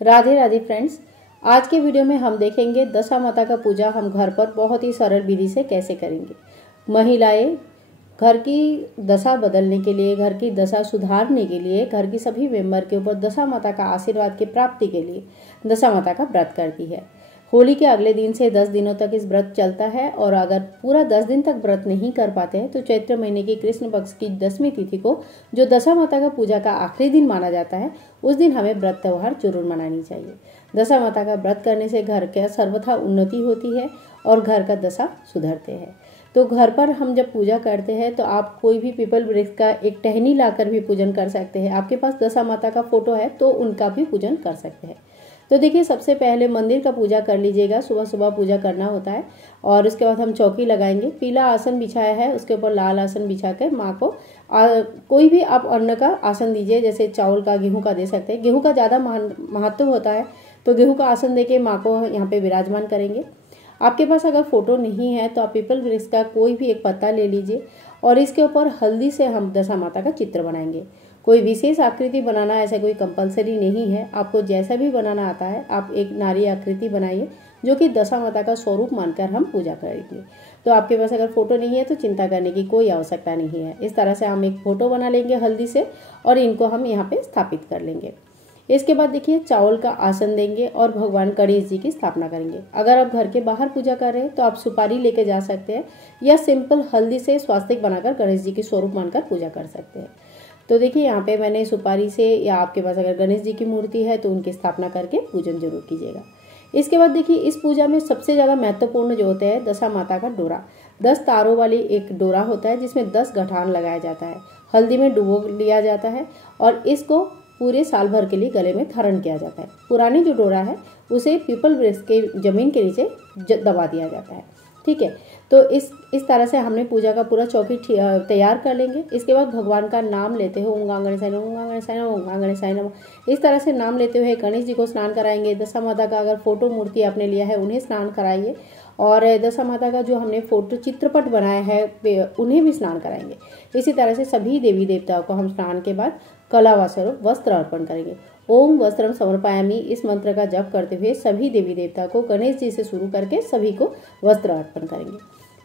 Radhe Radhe friends. आज के video में हम देखेंगे दशा माता का पूजा हम घर पर बहुत ही सरल विधि से कैसे करेंगे। महिलाएं घर की दशा बदलने के लिए, घर की दशा सुधारने के लिए, घर की सभी मेंबर के ऊपर दशा माता का आशीर्वाद की प्राप्ति के लिए दशा माता का व्रत करती है। होली के अगले दिन से 10 दिनों तक इस व्रत चलता है और अगर पूरा 10 दिन तक व्रत नहीं कर पाते हैं तो चैत्र महीने की कृष्ण पक्ष की 10वीं तिथि को, जो दशा माता का पूजा का आखिरी दिन माना जाता है, उस दिन हमें व्रत त्यौहार जरूर मनानी चाहिए। दशा माता का व्रत करने से घर का सर्वथा उन्नति होती है और घर का दशा सुधरते हैं। तो घर पर हम जब पूजा करते हैं तो आप कोई भी पीपल वृक्ष का एक टहनी लाकर भी पूजन कर सकते हैं। आपके पास दशा माता का फोटो है तो उनका भी पूजन कर सकते हैं। तो देखिए, सबसे पहले मंदिर का पूजा कर लीजिएगा। सुबह सुबह पूजा करना होता है और उसके बाद हम चौकी लगाएंगे। पीला आसन बिछाया है, उसके ऊपर लाल आसन बिछा कर माँ को कोई भी आप अन्न का आसन दीजिए, जैसे चावल का, गेहूं का दे सकते हैं। गेहूं का ज़्यादा महत्व होता है तो गेहूं का आसन देके माँ को यहाँ पे विराजमान करेंगे। आपके पास अगर फोटो नहीं है तो आप पीपल वृक्ष का कोई भी एक पत्ता ले लीजिए और इसके ऊपर हल्दी से हम दशा माता का चित्र बनाएंगे। कोई विशेष आकृति बनाना ऐसा कोई कंपलसरी नहीं है, आपको जैसा भी बनाना आता है आप एक नारी आकृति बनाइए जो कि दशा माता का स्वरूप मानकर हम पूजा करेंगे। तो आपके पास अगर फोटो नहीं है तो चिंता करने की कोई आवश्यकता नहीं है। इस तरह से हम एक फोटो बना लेंगे हल्दी से और इनको हम यहाँ पे स्थापित कर लेंगे। इसके बाद देखिए, चावल का आसन देंगे और भगवान गणेश जी की स्थापना करेंगे। अगर आप घर के बाहर पूजा कर रहे हैं तो आप सुपारी लेके जा सकते हैं या सिंपल हल्दी से स्वास्तिक बनाकर गणेश जी की स्वरूप मानकर पूजा कर सकते हैं। तो देखिए, यहाँ पे मैंने सुपारी से, या आपके पास अगर गणेश जी की मूर्ति है तो उनकी स्थापना करके पूजन जरूर कीजिएगा। इसके बाद देखिए, इस पूजा में सबसे ज़्यादा महत्वपूर्ण जो होता है दशा माता का डोरा। 10 तारों वाली एक डोरा होता है जिसमें 10 गठान लगाया जाता है, हल्दी में डुबो लिया जाता है और इसको पूरे साल भर के लिए गले में धारण किया जाता है। पुरानी जो डोरा है उसे पीपल वृक्ष के जमीन के नीचे दबा दिया जाता है। ठीक है, तो इस तरह से हमने पूजा का पूरा चौकी तैयार कर लेंगे। इसके बाद भगवान का नाम लेते हुए ओम गं गणेशाय नमः, ओम गं गणेशाय नमः, ओम गं गणेशाय नमः, इस तरह से नाम लेते हुए गणेश जी को स्नान कराएंगे। दशा माता का अगर फोटो मूर्ति आपने लिया है उन्हें स्नान कराइए और दशा माता का जो हमने फोटो चित्रपट बनाया है उन्हें भी स्नान कराएंगे। इसी तरह से सभी देवी देवताओं को हम स्नान के बाद कला व स्वरूप वस्त्र अर्पण करेंगे। ओम वस्त्रम समर्पयामि, इस मंत्र का जप करते हुए सभी देवी देवता को गणेश जी से शुरू करके सभी को वस्त्र अर्पण करेंगे।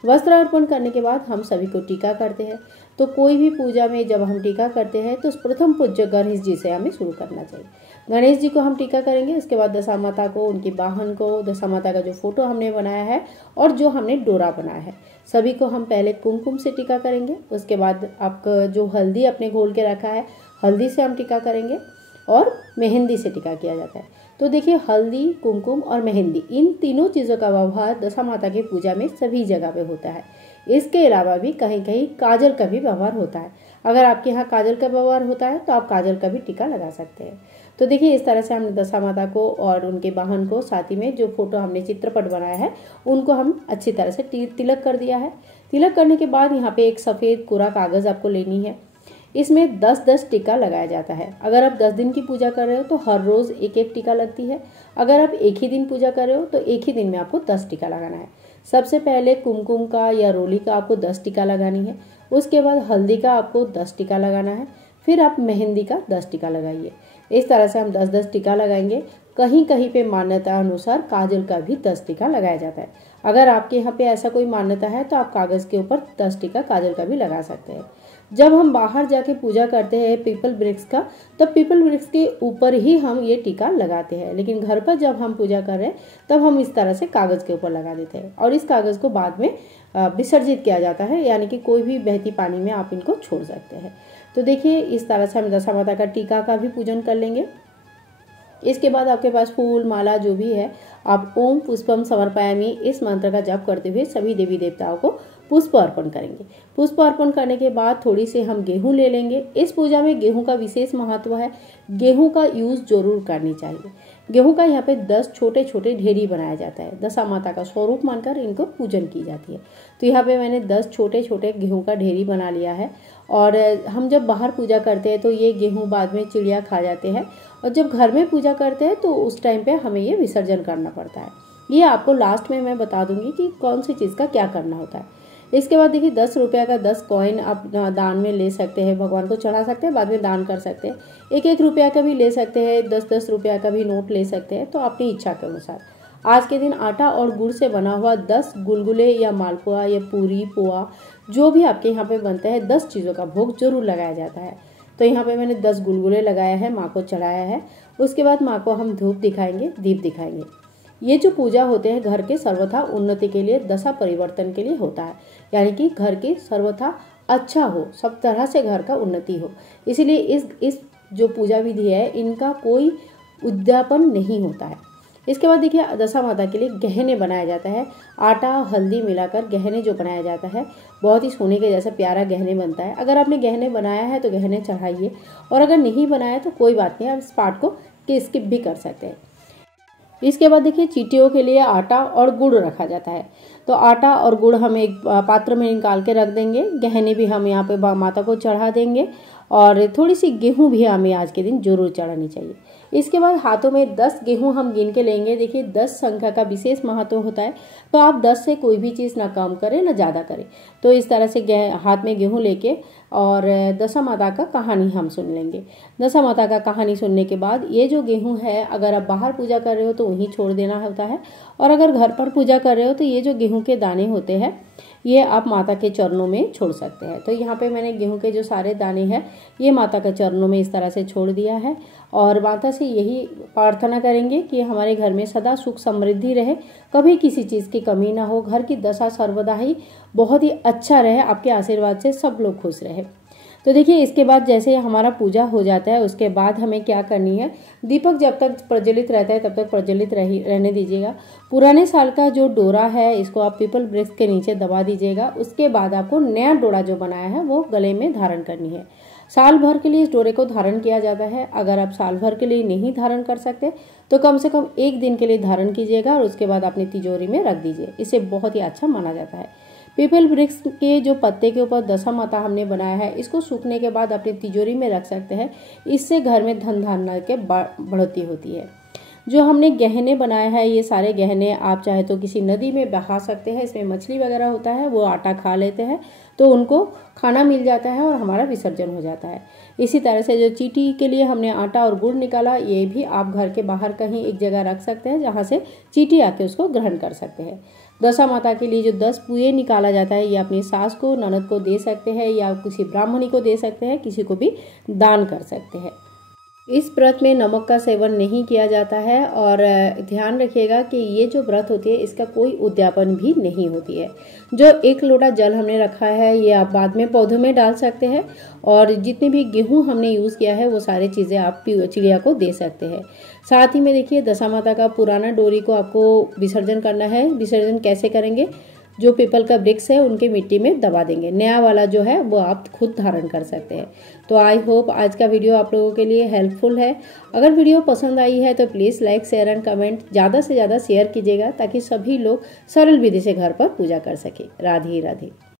वस्त्र अर्पण करने के बाद हम सभी को टीका करते हैं। तो कोई भी पूजा में जब हम टीका करते हैं तो प्रथम पूज्य गणेश जी से हमें शुरू करना चाहिए। गणेश जी को हम टीका करेंगे, उसके बाद दशा माता को, उनकी वाहन को, दशा माता का जो फोटो हमने बनाया है और जो हमने डोरा बनाया है, सभी को हम पहले कुमकुम से टीका करेंगे। उसके बाद आपका जो हल्दी अपने घोल के रखा है, हल्दी से हम टीका करेंगे और मेहंदी से टीका किया जाता है। तो देखिए, हल्दी, कुमकुम और मेहंदी, इन तीनों चीज़ों का व्यवहार दशा माता की पूजा में सभी जगह पे होता है। इसके अलावा भी कहीं कहीं काजल का भी व्यवहार होता है। अगर आपके यहाँ काजल का व्यवहार होता है तो आप काजल का भी टीका लगा सकते हैं। तो देखिए, इस तरह से हमने दशा माता को और उनके वाहन को, साथ ही में जो फोटो हमने चित्रपट बनाया है उनको हम अच्छी तरह से तिलक कर दिया है। तिलक करने के बाद यहाँ पे एक सफ़ेद कोरा कागज़ आपको लेनी है। इसमें 10-10 टीका लगाया जाता है। अगर आप 10 दिन की पूजा कर रहे हो तो हर रोज़ एक एक टीका लगती है। अगर आप एक ही दिन पूजा कर रहे हो तो एक ही दिन में आपको 10 टीका लगाना है। सबसे पहले कुमकुम का या रोली का आपको 10 टीका लगानी है। उसके बाद हल्दी का आपको 10 टीका लगाना है। फिर आप मेहंदी का 10 टीका लगाइए। इस तरह से हम 10-10 टीका लगाएंगे। कहीं कहीं पे मान्यता अनुसार काजल का भी 10 टीका लगाया जाता है। अगर आपके यहाँ पे ऐसा कोई मान्यता है तो आप कागज़ के ऊपर 10 टीका काजल का भी लगा सकते हैं। जब हम बाहर जाके पूजा करते हैं पीपल वृक्ष का, तब पीपल वृक्ष के ऊपर ही हम ये टीका लगाते हैं, लेकिन घर पर जब हम पूजा कर रहे हैं तब हम इस तरह से कागज़ के ऊपर लगा देते हैं और इस कागज़ को बाद में विसर्जित किया जाता है, यानी कि कोई भी बहती पानी में आप इनको छोड़ सकते हैं। तो देखिए, इस तरह से हम दशा माता का टीका का भी पूजन कर लेंगे। इसके बाद आपके पास फूल, माला जो भी है, आप ओम पुष्पम समर्पयामि इस मंत्र का जप करते हुए सभी देवी देवताओं को पुष्प अर्पण करेंगे। पुष्प अर्पण करने के बाद थोड़ी से हम गेहूं ले लेंगे। इस पूजा में गेहूं का विशेष महत्व है। गेहूं का यूज़ जरूर करनी चाहिए। गेहूं का यहाँ पे 10 छोटे छोटे ढेरी बनाया जाता है। दशा माता का स्वरूप मानकर इनको पूजन की जाती है। तो यहाँ पे मैंने 10 छोटे छोटे गेहूं का ढेरी बना लिया है और हम जब बाहर पूजा करते हैं तो ये गेहूं बाद में चिड़िया खा जाते हैं और जब घर में पूजा करते हैं तो उस टाइम पे हमें ये विसर्जन करना पड़ता है। ये आपको लास्ट में मैं बता दूंगी कि कौन सी चीज़ का क्या करना होता है। इसके बाद देखिए 10 रुपये का 10 कॉइन आप दान में ले सकते हैं, भगवान को चढ़ा सकते हैं, बाद में दान कर सकते हैं। 1-1 रुपया का भी ले सकते हैं, 10-10 रुपया का भी नोट ले सकते हैं, तो अपनी इच्छा के अनुसार। आज के दिन आटा और गुड़ से बना हुआ 10 गुलगुले या मालपुआ या पूरी पोहा जो भी आपके यहाँ पे बनता है, 10 चीज़ों का भोग जरूर लगाया जाता है। तो यहाँ पे मैंने 10 गुलगुले लगाया है, माँ को चढ़ाया है। उसके बाद माँ को हम धूप दिखाएंगे, दीप दिखाएंगे। ये जो पूजा होते हैं घर के सर्वथा उन्नति के लिए, दशा परिवर्तन के लिए होता है, यानी कि घर की सर्वथा अच्छा हो, सब तरह से घर का उन्नति हो। इसीलिए इस जो पूजा विधि है इनका कोई उद्यापन नहीं होता है। इसके बाद देखिए दशा माता के लिए गहने बनाया जाता है। आटा हल्दी मिलाकर गहने जो बनाया जाता है, बहुत ही सोने के जैसा प्यारा गहने बनता है। अगर आपने गहने बनाया है तो गहने चढ़ाइए, और अगर नहीं बनाया तो कोई बात नहीं, आप इस पार्ट को स्किप भी कर सकते हैं। इसके बाद देखिए चींटियों के लिए आटा और गुड़ रखा जाता है। तो आटा और गुड़ हम एक पात्र में निकाल के रख देंगे। गहने भी हम यहाँ पे माता को चढ़ा देंगे, और थोड़ी सी गेहूं भी हमें आज के दिन जरूर चढ़ानी चाहिए। इसके बाद हाथों में 10 गेहूं हम गिन के लेंगे। देखिए 10 संख्या का विशेष महत्व होता है, तो आप 10 से कोई भी चीज़ ना कम करें ना ज़्यादा करें। तो इस तरह से हाथ में गेहूं लेके और दशा माता का कहानी हम सुन लेंगे। दशा माता का कहानी सुनने के बाद ये जो गेहूं है, अगर आप बाहर पूजा कर रहे हो तो वहीं छोड़ देना होता है, और अगर घर पर पूजा कर रहे हो तो ये जो गेहूं के दाने होते हैं ये आप माता के चरणों में छोड़ सकते हैं। तो यहाँ पे मैंने गेहूं के जो सारे दाने हैं ये माता के चरणों में इस तरह से छोड़ दिया है, और माता से यही प्रार्थना करेंगे कि हमारे घर में सदा सुख समृद्धि रहे, कभी किसी चीज़ की कमी ना हो, घर की दशा सर्वदा ही बहुत ही अच्छा रहे, आपके आशीर्वाद से सब लोग खुश रहे। तो देखिए इसके बाद जैसे हमारा पूजा हो जाता है उसके बाद हमें क्या करनी है, दीपक जब तक प्रज्वलित रहता है तब तक प्रज्वलित रहने दीजिएगा। पुराने साल का जो डोरा है इसको आप पीपल वृक्ष के नीचे दबा दीजिएगा। उसके बाद आपको नया डोरा जो बनाया है वो गले में धारण करनी है। साल भर के लिए इस डोरे को धारण किया जाता है। अगर आप साल भर के लिए नहीं धारण कर सकते तो कम से कम 1 दिन के लिए धारण कीजिएगा, और उसके बाद अपनी तिजोरी में रख दीजिए। इसे बहुत ही अच्छा माना जाता है। पीपल वृक्ष के जो पत्ते के ऊपर दशा माता हमने बनाया है, इसको सूखने के बाद अपनी तिजोरी में रख सकते हैं। इससे घर में धन धान्य के बढ़ोतरी होती है। जो हमने गहने बनाए हैं ये सारे गहने आप चाहे तो किसी नदी में बहा सकते हैं। इसमें मछली वगैरह होता है, वो आटा खा लेते हैं तो उनको खाना मिल जाता है और हमारा विसर्जन हो जाता है। इसी तरह से जो चींटी के लिए हमने आटा और गुड़ निकाला, ये भी आप घर के बाहर कहीं एक जगह रख सकते हैं जहाँ से चींटी आके उसको ग्रहण कर सकते हैं। दशा माता के लिए जो 10 पुए निकाला जाता है ये अपनी सास को, ननद को दे सकते हैं, या किसी ब्राह्मणी को दे सकते हैं, किसी को भी दान कर सकते हैं। इस व्रत में नमक का सेवन नहीं किया जाता है, और ध्यान रखिएगा कि ये जो व्रत होती है इसका कोई उद्यापन भी नहीं होती है। जो 1 लोटा जल हमने रखा है ये आप बाद में पौधों में डाल सकते हैं, और जितने भी गेहूं हमने यूज़ किया है वो सारी चीज़ें आप चिड़िया को दे सकते हैं। साथ ही में देखिए दशा माता का पुराना डोरी को आपको विसर्जन करना है। विसर्जन कैसे करेंगे, जो पीपल का वृक्ष है उनके मिट्टी में दबा देंगे। नया वाला जो है वो आप खुद धारण कर सकते हैं। तो आई होप आज का वीडियो आप लोगों के लिए हेल्पफुल है। अगर वीडियो पसंद आई है तो please like share and comment ज़्यादा से ज़्यादा शेयर कीजिएगा, ताकि सभी लोग सरल विधि से घर पर पूजा कर सके। राधे राधे।